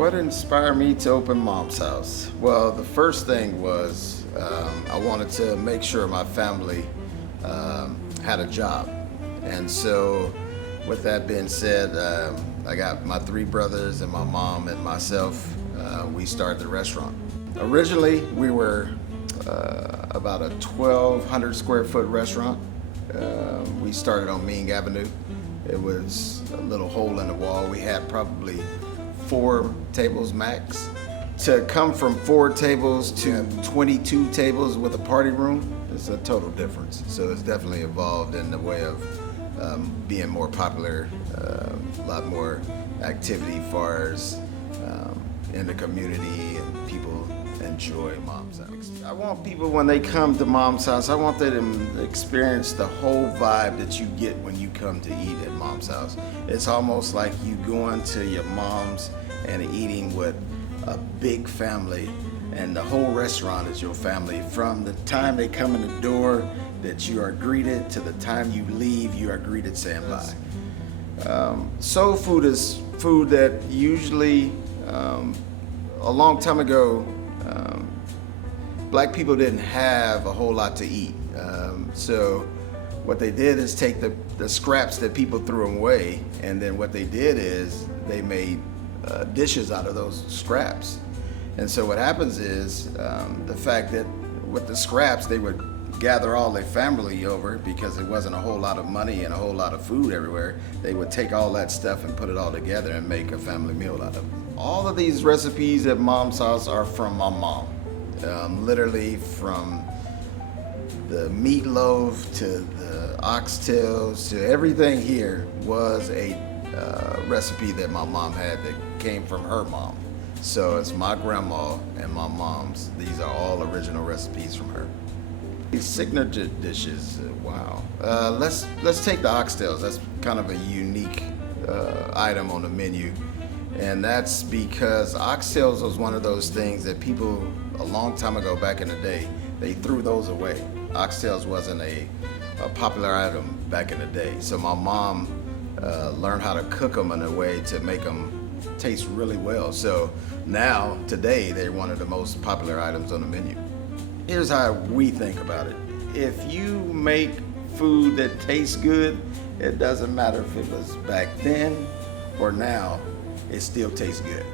What inspired me to open Mom's House? Well, the first thing was I wanted to make sure my family had a job. And so, with that being said, I got my three brothers and my mom and myself. We started the restaurant. Originally, we were about a 1,200 square foot restaurant. We started on Ming Avenue. It was a little hole in the wall. We had probably 4 tables max. To come from 4 tables to 22 tables with a party room is a total difference. So it's definitely evolved in the way of being more popular, a lot more activity as far as in the community, and people enjoy Mom's House. I want people, when they come to Mom's House, I want them to experience the whole vibe that you get when you come to eat at Mom's House. It's almost like you going to your mom's and eating with a big family, and the whole restaurant is your family. From the time they come in the door that you are greeted to the time you leave, you are greeted saying bye. Soul food is food that usually, a long time ago, black people didn't have a whole lot to eat. So what they did is take the scraps that people threw away, and then what they did is they made dishes out of those scraps. And so what happens is the fact that with the scraps they would gather all their family over, because it wasn't a whole lot of money and a whole lot of food everywhere. They would take all that stuff and put it all together and make a family meal out of it. All of these recipes at Mom's House are from my mom. Literally from the meatloaf to the oxtails to everything here was a recipe that my mom had that came from her mom. So it's my grandma and my mom's. These are all original recipes from her. These signature dishes, wow. Let's take the oxtails. That's kind of a unique item on the menu. And that's because oxtails was one of those things that people a long time ago, back in the day, they threw those away. Oxtails wasn't a popular item back in the day. So my mom learned how to cook them in a way to make them taste really well. So now, today, they're one of the most popular items on the menu. Here's how we think about it. If you make food that tastes good, it doesn't matter if it was back then or now, it still tastes good.